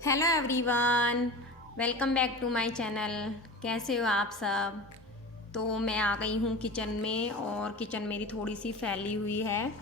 Hello everyone, welcome back to my channel. कैसे हो आप सब? तो मैं आ गई हूँ किचन में और किचन मेरी थोड़ी सी फैली हुई है।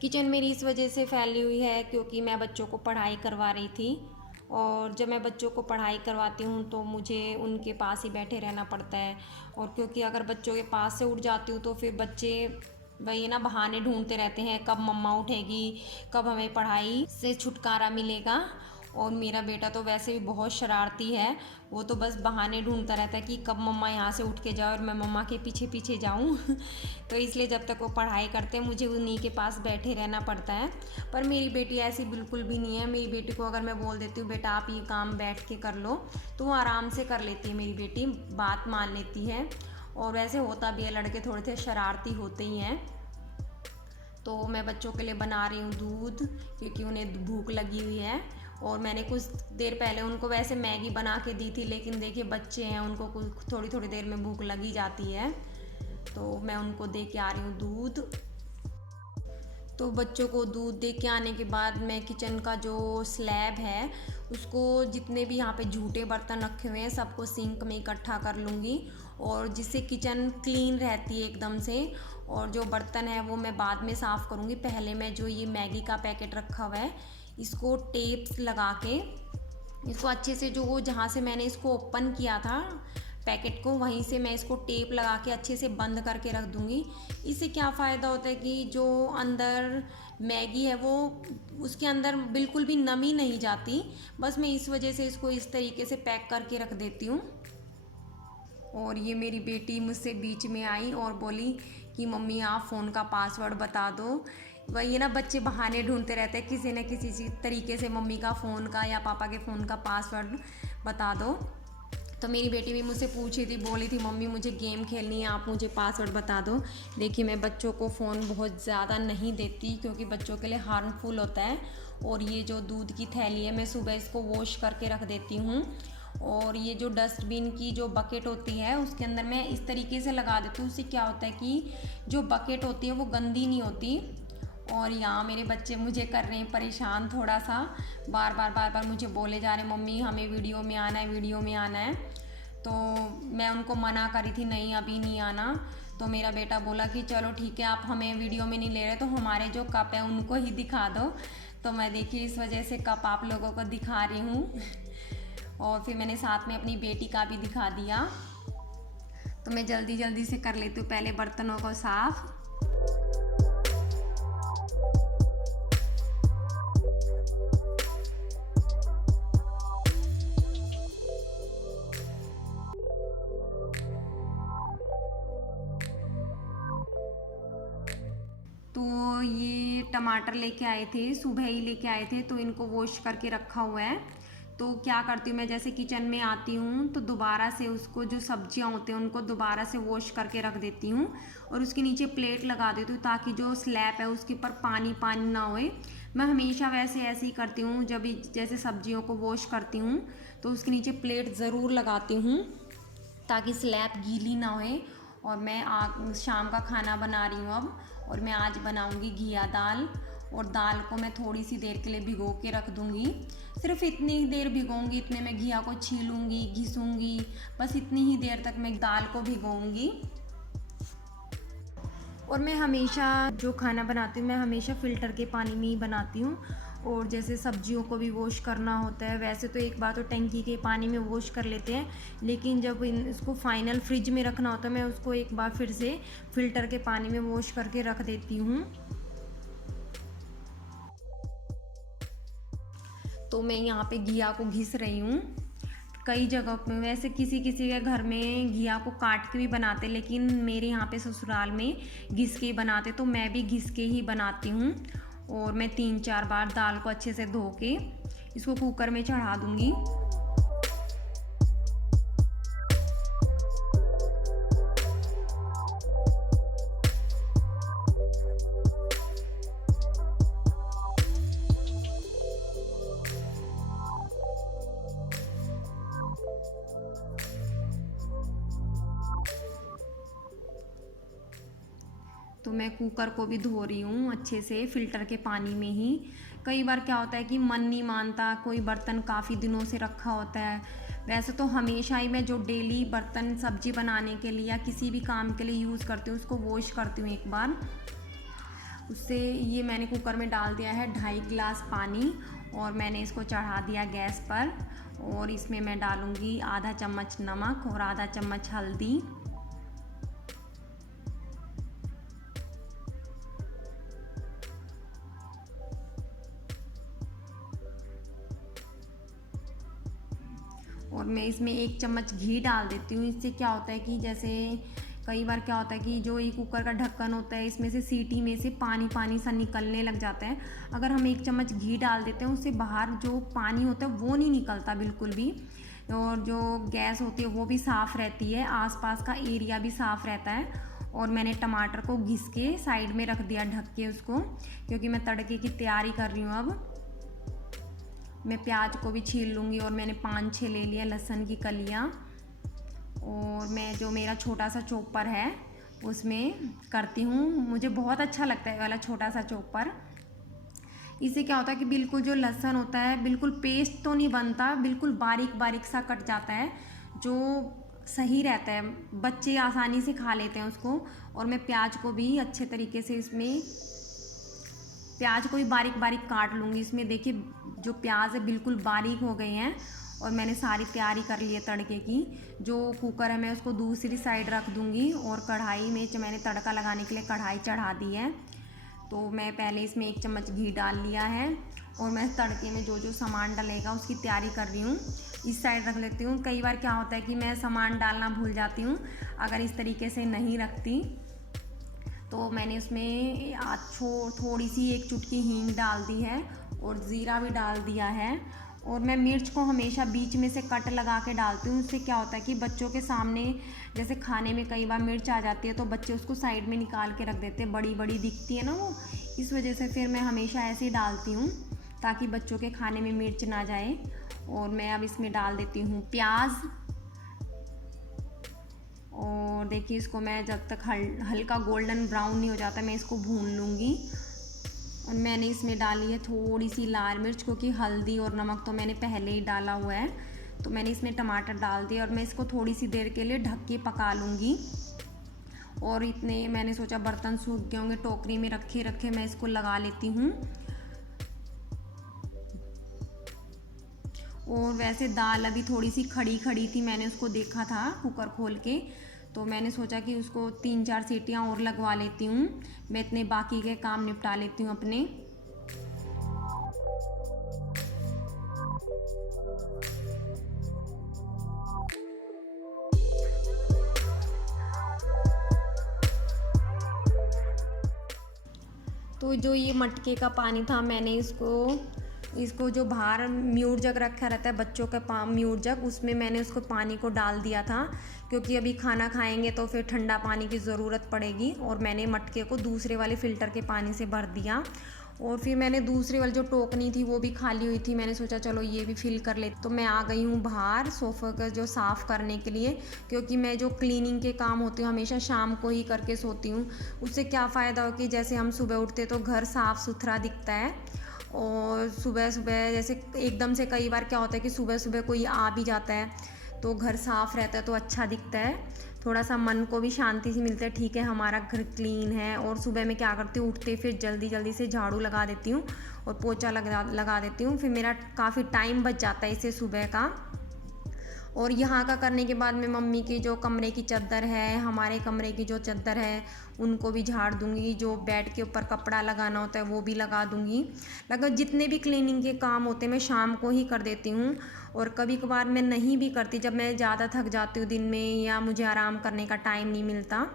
किचन मेरी इस वजह से फैली हुई है क्योंकि मैं बच्चों को पढ़ाई करवा रही थी। और जब मैं बच्चों को पढ़ाई करवाती हूँ तो मुझे उनके पास ही बैठे रहना पड़ता है। और क्योंकि अगर बच्चों के पास से उठ जाती हूँ तो फिर बच्चे वही ना बहाने ढूंढते रहते हैं, कब मम्मा उठेगी, कब हमें पढ़ाई से छुटकारा मिलेगा। और मेरा बेटा तो वैसे भी बहुत शरारती है। वो तो बस बहाने ढूंढता रहता है कि कब मम्मा यहाँ से उठ के जाए और मैं मम्मा के पीछे पीछे जाऊँ तो इसलिए जब तक वो पढ़ाई करते हैं मुझे उन्हीं के पास बैठे रहना पड़ता है। पर मेरी बेटी ऐसी बिल्कुल भी नहीं है। मेरी बेटी को अगर मैं बोल देती हूँ बेटा आप ये काम बैठ के कर लो तो वो आराम से कर लेती है। मेरी बेटी बात मान लेती है। और वैसे होता भी है, लड़के थोड़े से शरारती होते ही हैं। तो मैं बच्चों के लिए बना रही हूँ दूध क्योंकि उन्हें भूख लगी हुई है। और मैंने कुछ देर पहले उनको वैसे मैगी बना के दी थी, लेकिन देखिए बच्चे हैं, उनको कुछ थोड़ी थोड़ी देर में भूख लगी जाती है। तो मैं उनको दे के आ रही हूँ दूध। तो बच्चों को दूध दे के आने के बाद मैं किचन का जो स्लैब है उसको, जितने भी यहाँ पे झूठे बर्तन रखे हुए हैं सबको सिंक में इकट्ठा कर लूँगी। और जिससे किचन क्लीन रहती है एकदम से। और जो बर्तन है वो मैं बाद में साफ़ करूँगी। पहले मैं जो ये मैगी का पैकेट रखा हुआ है इसको टेप्स लगा के इसको अच्छे से, जो जहाँ से मैंने इसको ओपन किया था पैकेट को, वहीं से मैं इसको टेप लगा के अच्छे से बंद करके रख दूँगी। इससे क्या फ़ायदा होता है कि जो अंदर मैगी है वो, उसके अंदर बिल्कुल भी नमी नहीं जाती। बस मैं इस वजह से इसको इस तरीके से पैक करके रख देती हूँ। और ये मेरी बेटी मुझसे बीच में आई और बोली कि मम्मी आप फ़ोन का पासवर्ड बता दो। वही ना, बच्चे बहाने ढूंढते रहते हैं किसी न किसी तरीके से मम्मी का फ़ोन का या पापा के फ़ोन का पासवर्ड बता दो। तो मेरी बेटी भी मुझसे पूछी थी, बोली थी मम्मी मुझे गेम खेलनी है, आप मुझे पासवर्ड बता दो। देखिए मैं बच्चों को फ़ोन बहुत ज़्यादा नहीं देती क्योंकि बच्चों के लिए हार्मफुल होता है। और ये जो दूध की थैली है मैं सुबह इसको वॉश करके रख देती हूँ। और ये जो डस्टबिन की जो बकेट होती है उसके अंदर मैं इस तरीके से लगा देती हूँ। उससे क्या होता है कि जो बकेट होती है वो गंदी नहीं होती। और यहाँ मेरे बच्चे मुझे कर रहे हैं परेशान थोड़ा सा, बार बार मुझे बोले जा रहे हैं मम्मी हमें वीडियो में आना है, वीडियो में आना है। तो मैं उनको मना करी थी नहीं अभी नहीं आना। तो मेरा बेटा बोला कि चलो ठीक है आप हमें वीडियो में नहीं ले रहे तो हमारे जो कप है उनको ही दिखा दो। तो मैं देखिए इस वजह से कप आप लोगों को दिखा रही हूँ और फिर मैंने साथ में अपनी बेटी का भी दिखा दिया। तो मैं जल्दी जल्दी से कर लेती हूँ पहले बर्तनों को साफ़। तो ये टमाटर लेके आए थे, सुबह ही लेके आए थे, तो इनको वॉश करके रखा हुआ है। तो क्या करती हूँ मैं, जैसे किचन में आती हूँ तो दोबारा से उसको, जो सब्जियाँ होते हैं उनको दोबारा से वॉश करके रख देती हूँ। और उसके नीचे प्लेट लगा देती हूँ ताकि जो स्लैब है उसके ऊपर पानी पानी ना होए। मैं हमेशा वैसे ऐसे ही करती हूँ, जब भी जैसे सब्जियों को वॉश करती हूँ तो उसके नीचे प्लेट ज़रूर लगाती हूँ ताकि स्लैब गीली ना होए। और मैं शाम का खाना बना रही हूँ अब। और मैं आज बनाऊँगी घिया दाल। और दाल को मैं थोड़ी सी देर के लिए भिगो के रख दूँगी। सिर्फ इतनी ही देर भिगोऊँगी, इतने में घिया को छीलूँगी, घिसूँगी। बस इतनी ही देर तक मैं दाल को भिगोऊँगी। और मैं हमेशा जो खाना बनाती हूँ मैं हमेशा फ़िल्टर के पानी में ही बनाती हूँ। और जैसे सब्जियों को भी वॉश करना होता है, वैसे तो एक बार तो टंकी के पानी में वॉश कर लेते हैं, लेकिन जब इसको फाइनल फ्रिज में रखना होता है मैं उसको एक बार फिर से फ़िल्टर के पानी में वॉश करके रख देती हूँ। तो मैं यहाँ पे घिया को घिस रही हूँ। कई जगह पे वैसे किसी किसी के घर में घिया को काट के भी बनाते, लेकिन मेरे यहाँ पे ससुराल में घिस के ही बनाते, तो मैं भी घिस के ही बनाती हूँ। और मैं 3-4 बार दाल को अच्छे से धो के इसको कुकर में चढ़ा दूँगी। तो मैं कुकर को भी धो रही हूँ अच्छे से फ़िल्टर के पानी में ही। कई बार क्या होता है कि मन नहीं मानता, कोई बर्तन काफ़ी दिनों से रखा होता है। वैसे तो हमेशा ही मैं जो डेली बर्तन सब्जी बनाने के लिए या किसी भी काम के लिए यूज़ करती हूँ उसको वॉश करती हूँ एक बार। उससे ये मैंने कुकर में डाल दिया है 2.5 गिलास पानी और मैंने इसको चढ़ा दिया गैस पर। और इसमें मैं डालूँगी आधा चम्मच नमक और आधा चम्मच हल्दी। और मैं इसमें 1 चम्मच घी डाल देती हूँ। इससे क्या होता है कि जैसे कई बार क्या होता है कि जो ये कुकर का ढक्कन होता है इसमें से सीटी में से पानी पानी सा निकलने लग जाता है। अगर हम 1 चम्मच घी डाल देते हैं उससे बाहर जो पानी होता है वो नहीं निकलता बिल्कुल भी, और जो गैस होती है वो भी साफ़ रहती है, आसपास का एरिया भी साफ़ रहता है। और मैंने टमाटर को घिस के साइड में रख दिया ढक के उसको, क्योंकि मैं तड़के की तैयारी कर रही हूँ। अब मैं प्याज को भी छील लूँगी और मैंने 5-6 ले लिया लहसुन की कलियाँ। और मैं जो मेरा छोटा सा चॉपर है उसमें करती हूँ, मुझे बहुत अच्छा लगता है वाला छोटा सा चॉपर। इससे क्या होता है कि बिल्कुल जो लहसुन होता है बिल्कुल पेस्ट तो नहीं बनता, बिल्कुल बारीक बारीक सा कट जाता है, जो सही रहता है, बच्चे आसानी से खा लेते हैं उसको। और मैं प्याज को भी अच्छे तरीके से इसमें प्याज को भी बारीक बारीक काट लूँगी। इसमें देखिए जो प्याज है बिल्कुल बारीक हो गए हैं। और मैंने सारी तैयारी कर ली है तड़के की। जो कुकर है मैं उसको दूसरी साइड रख दूँगी और कढ़ाई में मैंने तड़का लगाने के लिए कढ़ाई चढ़ा दी है। तो मैं पहले इसमें 1 चम्मच घी डाल लिया है और मैं तड़के में जो जो सामान डलेगा उसकी तैयारी कर रही हूँ। इस साइड रख लेती हूँ। कई बार क्या होता है कि मैं सामान डालना भूल जाती हूँ अगर इस तरीके से नहीं रखती। तो मैंने उसमें थोड़ी सी 1 चुटकी हींग डाल दी है और ज़ीरा भी डाल दिया है। और मैं मिर्च को हमेशा बीच में से कट लगा के डालती हूँ। उससे क्या होता है कि बच्चों के सामने जैसे खाने में कई बार मिर्च आ जाती है तो बच्चे उसको साइड में निकाल के रख देते हैं, बड़ी बड़ी दिखती है ना वो, इस वजह से फिर मैं हमेशा ऐसे ही डालती हूँ ताकि बच्चों के खाने में मिर्च ना जाए। और मैं अब इसमें डाल देती हूँ प्याज। और देखिए इसको मैं जब तक हल्का गोल्डन ब्राउन नहीं हो जाता मैं इसको भून लूँगी। और मैंने इसमें डाली है थोड़ी सी लाल मिर्च, क्योंकि हल्दी और नमक तो मैंने पहले ही डाला हुआ है। तो मैंने इसमें टमाटर डाल दिए और मैं इसको थोड़ी सी देर के लिए ढक के पका लूँगी। और इतने मैंने सोचा बर्तन सूख गए होंगे, टोकरी में रखे रखे मैं इसको लगा लेती हूँ। और वैसे दाल अभी थोड़ी सी खड़ी खड़ी थी, मैंने उसको देखा था कुकर खोल के, तो मैंने सोचा कि उसको 3-4 सीटियाँ और लगवा लेती हूँ। मैं इतने बाकी के काम निपटा लेती हूँ अपने। तो जो ये मटके का पानी था मैंने इसको जो बाहर म्यूट जग रखा रहता है बच्चों का म्यूट जग, उसमें मैंने उसको पानी को डाल दिया था, क्योंकि अभी खाना खाएंगे तो फिर ठंडा पानी की ज़रूरत पड़ेगी। और मैंने मटके को दूसरे वाले फ़िल्टर के पानी से भर दिया। और फिर मैंने दूसरी वाली जो टोकनी थी वो भी खाली हुई थी, मैंने सोचा चलो ये भी फिल कर ले। तो मैं आ गई हूँ बाहर सोफ़े का जो साफ़ करने के लिए, क्योंकि मैं जो क्लीनिंग के काम होती हूँ हमेशा शाम को ही करके सोती हूँ। उससे क्या फ़ायदा हो कि जैसे हम सुबह उठते तो घर साफ़ सुथरा दिखता है। और सुबह सुबह जैसे एकदम से कई बार क्या होता है कि सुबह सुबह कोई आ भी जाता है तो घर साफ़ रहता है तो अच्छा दिखता है, थोड़ा सा मन को भी शांति से मिलता है, ठीक है हमारा घर क्लीन है। और सुबह मैं क्या करती हूँ, उठते फिर जल्दी जल्दी से झाड़ू लगा देती हूँ और पोछा लगा देती हूँ, फिर मेरा काफ़ी टाइम बच जाता है इससे सुबह का। और यहाँ का करने के बाद मैं मम्मी की जो कमरे की चादर है, हमारे कमरे की जो चादर है उनको भी झाड़ दूँगी, जो बेड के ऊपर कपड़ा लगाना होता है वो भी लगा दूँगी। लगभग जितने भी क्लीनिंग के काम होते हैं मैं शाम को ही कर देती हूँ। और कभी कभार मैं नहीं भी करती, जब मैं ज़्यादा थक जाती हूँ दिन में या मुझे आराम करने का टाइम नहीं मिलता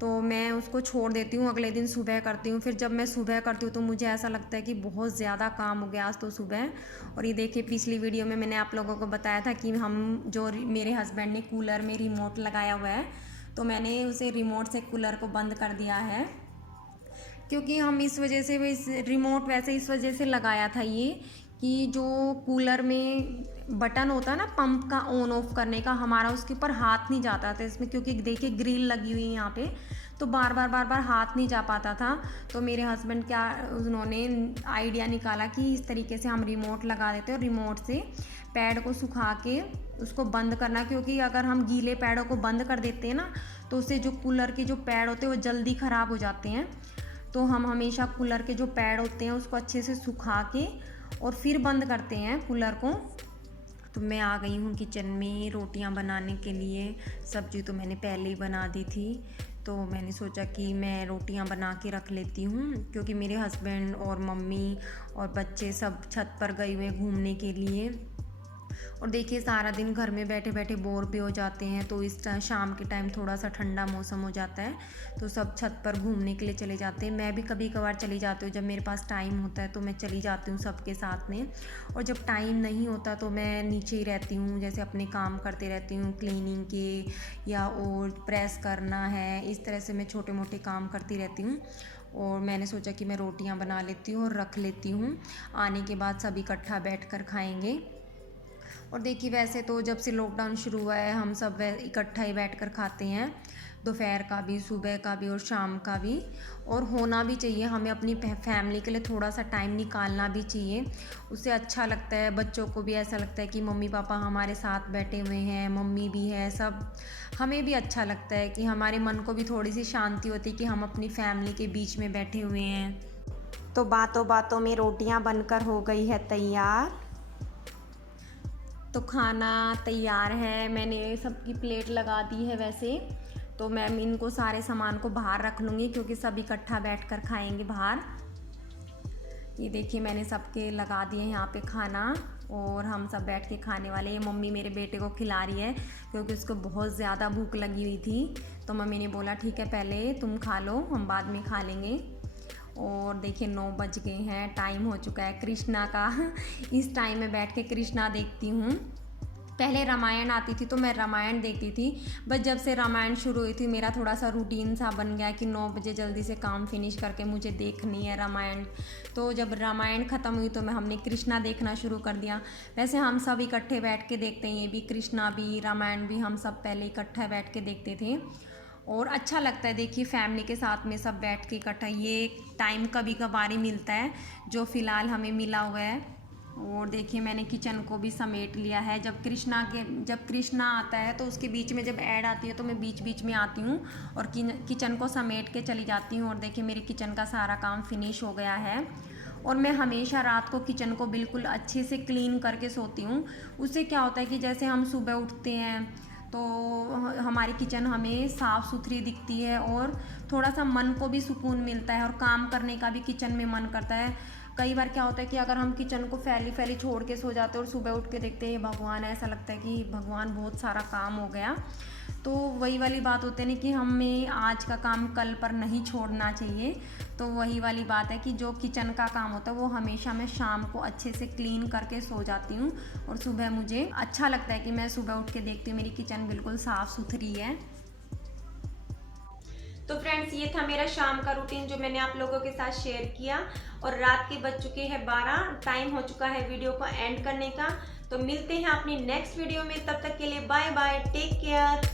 तो मैं उसको छोड़ देती हूँ, अगले दिन सुबह करती हूँ। फिर जब मैं सुबह करती हूँ तो मुझे ऐसा लगता है कि बहुत ज़्यादा काम हो गया आज तो सुबह। और ये देखिए पिछली वीडियो में मैंने आप लोगों को बताया था कि हम जो मेरे हस्बैंड ने कूलर में रिमोट लगाया हुआ है, तो मैंने उसे रिमोट से कूलर को बंद कर दिया है, क्योंकि हम इस वजह से इस रिमोट वैसे इस वजह से लगाया था ये कि जो कूलर में बटन होता है ना पंप का ऑन ऑफ करने का, हमारा उसके ऊपर हाथ नहीं जाता था इसमें, क्योंकि देखिए ग्रिल लगी हुई है यहाँ पे, तो बार बार हाथ नहीं जा पाता था। तो मेरे हस्बैंड क्या उन्होंने आइडिया निकाला कि इस तरीके से हम रिमोट लगा देते हैं और रिमोट से पैड को सुखा के उसको बंद करना, क्योंकि अगर हम गीले पैडों को बंद कर देते हैं ना तो उससे जो कूलर के जो पैड होते हैं वो जल्दी ख़राब हो जाते हैं। तो हम हमेशा कूलर के जो पैड होते हैं उसको अच्छे से सुखा के और फिर बंद करते हैं कूलर को। तो मैं आ गई हूँ किचन में रोटियां बनाने के लिए। सब्जी तो मैंने पहले ही बना दी थी, तो मैंने सोचा कि मैं रोटियां बना के रख लेती हूँ, क्योंकि मेरे हस्बैंड और मम्मी और बच्चे सब छत पर गए हुए घूमने के लिए। और देखिए सारा दिन घर में बैठे बैठे बोर भी हो जाते हैं, तो इस शाम के टाइम थोड़ा सा ठंडा मौसम हो जाता है तो सब छत पर घूमने के लिए चले जाते हैं। मैं भी कभी कभार चली जाती हूँ, जब मेरे पास टाइम होता है तो मैं चली जाती हूँ सबके साथ में। और जब टाइम नहीं होता तो मैं नीचे ही रहती हूँ, जैसे अपने काम करते रहती हूँ क्लीनिंग के या और प्रेस करना है, इस तरह से मैं छोटे मोटे काम करती रहती हूँ। और मैंने सोचा कि मैं रोटियां बना लेती हूँ और रख लेती हूँ, आने के बाद सब इकट्ठा बैठ कर खाएंगे। और देखिए वैसे तो जब से लॉकडाउन शुरू हुआ है हम सब इकट्ठा ही बैठकर खाते हैं, दोपहर का भी, सुबह का भी और शाम का भी। और होना भी चाहिए, हमें अपनी फैमिली के लिए थोड़ा सा टाइम निकालना भी चाहिए, उससे अच्छा लगता है। बच्चों को भी ऐसा लगता है कि मम्मी पापा हमारे साथ बैठे हुए हैं, मम्मी भी है, सब हमें भी अच्छा लगता है कि हमारे मन को भी थोड़ी सी शांति होती है कि हम अपनी फैमिली के बीच में बैठे हुए हैं। तो बातों बातों में रोटियां बनकर हो गई है तैयार। तो खाना तैयार है, मैंने सबकी प्लेट लगा दी है। वैसे तो मैं इनको सारे सामान को बाहर रख लूँगी, क्योंकि सब इकट्ठा बैठकर खाएंगे बाहर। ये देखिए मैंने सबके लगा दिए यहाँ पे खाना और हम सब बैठ के खाने वाले। ये मम्मी मेरे बेटे को खिला रही है, क्योंकि उसको बहुत ज़्यादा भूख लगी हुई थी। तो मम्मी ने बोला ठीक है पहले तुम खा लो, हम बाद में खा लेंगे। और देखिए 9 बज गए हैं, टाइम हो चुका है कृष्णा का। इस टाइम में बैठ के कृष्णा देखती हूँ। पहले रामायण आती थी तो मैं रामायण देखती थी, बस जब से रामायण शुरू हुई थी मेरा थोड़ा सा रूटीन सा बन गया कि 9 बजे जल्दी से काम फिनिश करके मुझे देखनी है रामायण। तो जब रामायण ख़त्म हुई तो हमने कृष्णा देखना शुरू कर दिया। वैसे हम सब इकट्ठे बैठ के देखते हैं, ये भी कृष्णा भी रामायण भी हम सब पहले इकट्ठा बैठ के देखते थे और अच्छा लगता है। देखिए फैमिली के साथ में सब बैठ के इकट्ठा, ये टाइम कभी कभार ही मिलता है जो फ़िलहाल हमें मिला हुआ है। और देखिए मैंने किचन को भी समेट लिया है। जब कृष्णा आता है तो उसके बीच में जब ऐड आती है तो मैं बीच बीच में आती हूँ और किचन को समेट के चली जाती हूँ। और देखिए मेरे किचन का सारा काम फिनिश हो गया है। और मैं हमेशा रात को किचन को बिल्कुल अच्छे से क्लीन करके सोती हूँ। उससे क्या होता है कि जैसे हम सुबह उठते हैं तो हमारी किचन हमें साफ़ सुथरी दिखती है और थोड़ा सा मन को भी सुकून मिलता है और काम करने का भी किचन में मन करता है। कई बार क्या होता है कि अगर हम किचन को फैली छोड़ के सो जाते हैं और सुबह उठ के देखते हैं भगवान, ऐसा लगता है कि भगवान बहुत सारा काम हो गया। तो वही वाली बात होती है ना कि हमें आज का काम कल पर नहीं छोड़ना चाहिए। तो वही वाली बात है कि जो किचन का काम होता है वो हमेशा मैं शाम को अच्छे से क्लीन करके सो जाती हूँ और सुबह मुझे अच्छा लगता है कि मैं सुबह उठ के देखती हूँ मेरी किचन बिल्कुल साफ़ सुथरी है। तो फ्रेंड्स ये था मेरा शाम का रूटीन जो मैंने आप लोगों के साथ शेयर किया। और रात के बज चुके हैं 12, टाइम हो चुका है वीडियो को एंड करने का। तो मिलते हैं अपनी नेक्स्ट वीडियो में, तब तक के लिए बाय बाय, टेक केयर।